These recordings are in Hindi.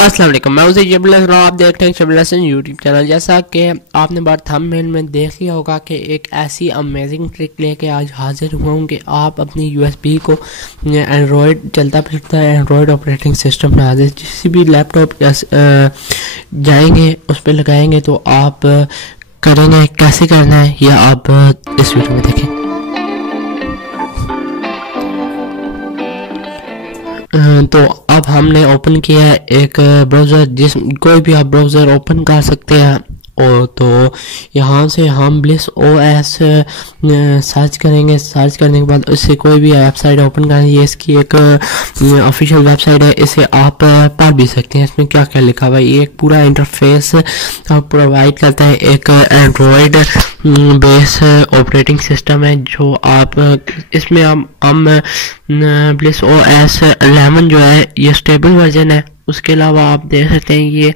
अस्सलाम वालेकुम, मैं उसे जबलस रहा हूँ। आप देख रहे हैं जबलस यूट्यूब चैनल। जैसा कि आपने बार थंबनेल में देख लिया होगा कि एक ऐसी अमेजिंग ट्रिक लेके आज हाजिर हुआ हूँ कि आप अपनी यूएसबी को एंड्रॉयड चलता फिरता है एंड्रॉयड ऑपरेटिंग सिस्टम में हाजिर किसी भी लैपटॉप जाएंगे उस पर लगाएंगे तो आप करेंगे। कैसे करना है यह आप इस वीडियो में देखें। तो अब हमने ओपन किया है एक ब्राउज़र, जिस कोई भी आप ब्राउज़र ओपन कर सकते हैं। और तो यहाँ से हम ब्लिस ओएस सर्च करेंगे। सर्च करने के बाद इससे कोई भी वेबसाइट ओपन करेंगे। ये इसकी एक ऑफिशियल वेबसाइट है, इसे आप पढ़ भी सकते हैं। इसमें क्या क्या लिखा हुआ है, ये एक पूरा इंटरफेस प्रोवाइड करता है। एक एंड्रॉयड बेस ऑपरेटिंग सिस्टम है जो आप इसमें हम ब्लिस ओएस 11 जो है ये स्टेबल वर्जन है। उसके अलावा आप देख सकते हैं ये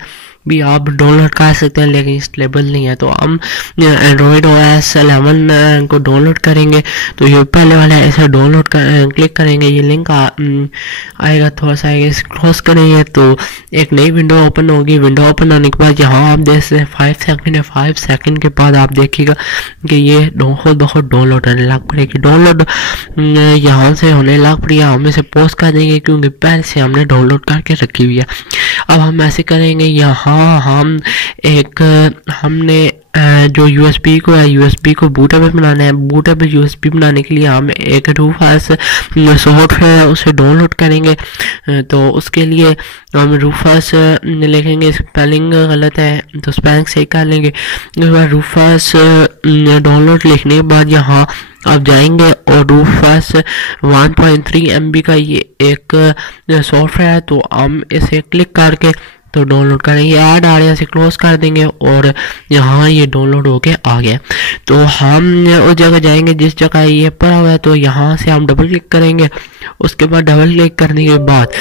भी आप डाउनलोड कर सकते हैं, लेकिन स्टेबल नहीं है। तो हम एंड्रॉयड ओएस 11 को डाउनलोड करेंगे। तो ये पहले वाला है, इसे डाउनलोड क्लिक करेंगे। ये लिंक आएगा, थोड़ा सा आएगा, इसे क्लोज करेंगे तो एक नई विंडो ओपन होगी। विंडो ओपन होने के बाद यहाँ आप देख सकते हैं 5 सेकंड है। 5 सेकंड के बाद आप देखिएगा कि ये खुद ब खुद डाउनलोड होने लग पड़ेगी। डाउनलोड यहाँ से होने लग पड़ी है, हम इसे पोस्ट कर देंगे क्योंकि पहले से हमने डाउनलोड करके रखी हुई है। अब हम ऐसे करेंगे, यहाँ हम हमने जो यूएसबी को है, यूएसबी को बूटेबल बनाना है। बूटेबल यूएसबी बनाने के लिए हम एक रूफास सॉफ्टवेयर है उसे डाउनलोड करेंगे। तो उसके लिए हम रूफास लिखेंगे, स्पेलिंग गलत है तो स्पेलिंग सही कर लेंगे। उसके बाद रूफास डाउनलोड लिखने के बाद यहाँ आप जाएंगे और रूफास 1.3 MB का ये एक सॉफ्टवेयर है। तो हम इसे क्लिक करके तो डाउनलोड करेंगे। ऐड आ रहा है, इसे क्लोज कर देंगे और यहाँ ये डाउनलोड होके आ गया। तो हम उस जगह जाएंगे जिस जगह ये पड़ा हुआ है। तो यहाँ से हम डबल क्लिक करेंगे। उसके बाद डबल क्लिक करने के बाद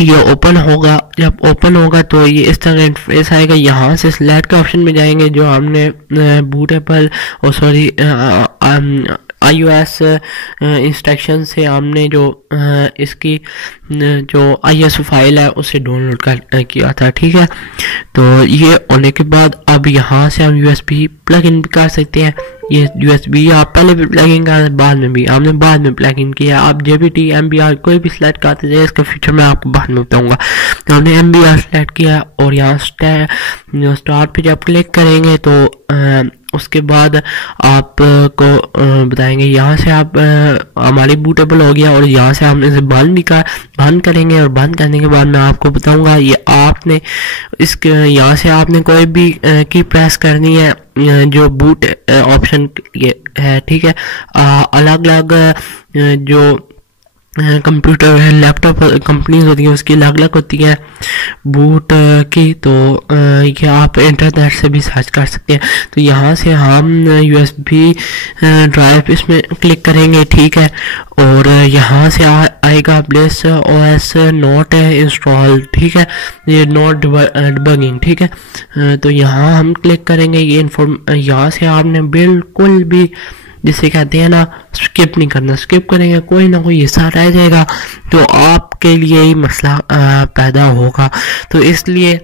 ये ओपन होगा। जब ओपन होगा तो ये इस तरह इंटरफेस आएगा। यहाँ से सिलेक्ट के ऑप्शन में जाएंगे जो हमने बूटेबल और सॉरी iOS इंस्ट्रक्शन से हमने जो इसकी जो ISO फाइल है उसे डाउनलोड किया था, ठीक है। तो ये होने के बाद अब यहाँ से हम USB प्लग इन भी कर सकते हैं। ये USB आप पहले भी प्लग इन कर, बाद में भी हमने बाद में प्लग इन किया। आप JBT MBR कोई भी सिलेक्ट करते थे, इसका फीचर मैं आपको बाद में बताऊंगा। तो हमने MBR सिलेक्ट किया और यहाँ स्टार्ट पे जब क्लिक करेंगे तो उसके बाद आपको बताएंगे। यहाँ से आप हमारी बूटेबल हो गया और यहाँ से हम इसे बंद करेंगे और बंद करने के बाद मैं आपको बताऊंगा ये आपने इसके यहाँ से आपने कोई भी की प्रेस करनी है जो बूट ऑप्शन ये है, ठीक है। अलग अलग जो कंप्यूटर है, लैपटॉप कंपनीज होती है उसकी अलग अलग होती है बूट की। तो ये आप इंटरनेट से भी सर्च कर सकते हैं। तो यहाँ से हम USB ड्राइव इसमें क्लिक करेंगे, ठीक है। और यहाँ से आएगा ब्लिस ओएस नॉट इंस्टॉल, ठीक है, ये नॉट डिबगिंग, ठीक है। तो यहाँ हम क्लिक करेंगे। ये यहाँ से आपने बिल्कुल भी जिसे कहते हैं ना स्किप नहीं करना। स्किप करेंगे कोई ना कोई हिस्सा रह जाएगा तो आपके लिए ही मसला पैदा होगा। तो इसलिए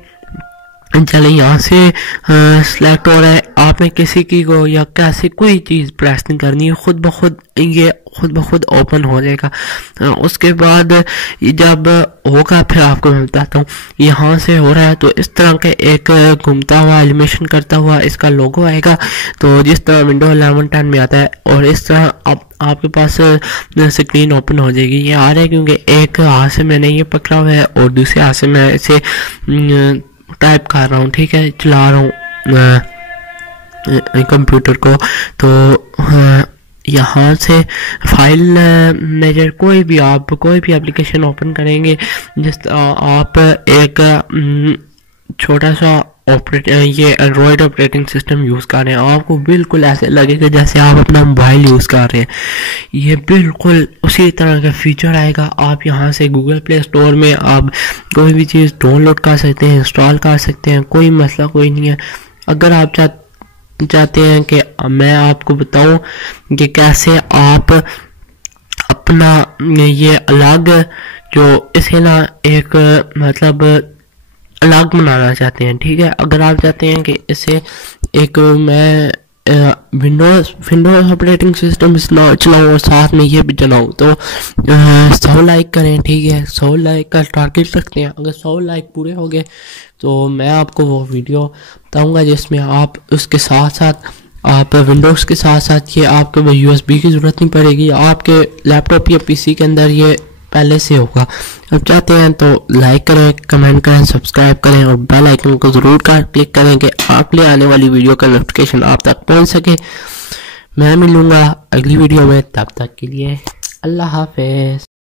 चले यहाँ से सिलेक्ट हो रहा है, आपने किसी की को या कैसे कोई चीज़ प्रेस नहीं करनी है, खुद ब खुद ओपन हो जाएगा। उसके बाद जब होगा फिर आपको मैं बताता हूँ। यहाँ से हो रहा है तो इस तरह के एक घूमता हुआ एनिमेशन करता हुआ इसका लोगो आएगा। तो जिस तरह विंडो 11 10 में आता है और इस तरह आपके पास स्क्रीन ओपन हो जाएगी। ये आ रहा है क्योंकि एक हाथ से मैंने ये पकड़ा हुआ है और दूसरे हाथ से मैं इसे टाइप कर रहा हूँ, ठीक है, चला रहा हूँ कंप्यूटर को। तो यहाँ से फाइल मैनेजर कोई भी एप्लीकेशन ओपन करेंगे जिस आप एक छोटा सा ये एंड्रॉयड ऑपरेटिंग सिस्टम यूज़ कर रहे हैं, आपको बिल्कुल ऐसे लगेगा जैसे आप अपना मोबाइल यूज़ कर रहे हैं। ये बिल्कुल उसी तरह का फीचर आएगा। आप यहाँ से गूगल प्ले स्टोर में आप कोई भी चीज़ डाउनलोड कर सकते हैं, इंस्टॉल कर सकते हैं, कोई मसला कोई नहीं है। अगर आप चाहते हैं कि मैं आपको बताऊं कि कैसे आप अपना ये अलग जो इसे ना एक मतलब अलग बनाना चाहते हैं, ठीक है। अगर आप चाहते हैं कि इसे एक मैं विंडोज ऑपरेटिंग सिस्टम चलाऊँ और साथ में ये भी चलाऊँ, तो 100 लाइक करें, ठीक है। 100 लाइक का टारगेट रखते हैं। अगर 100 लाइक पूरे हो गए तो मैं आपको वो वीडियो बताऊँगा जिसमें आप उसके साथ साथ आप विंडोज़ के साथ साथ ये आपको USB की ज़रूरत नहीं पड़ेगी, आपके लैपटॉप या PC के अंदर ये पहले से होगा। अब चाहते हैं तो लाइक करें, कमेंट करें, सब्सक्राइब करें और बेल आइकन को ज़रूर क्लिक करें कि आपके आने वाली वीडियो का नोटिफिकेशन आप तक पहुंच सके। मैं मिलूँगा अगली वीडियो में, तब तक के लिए अल्लाह हाफिज़।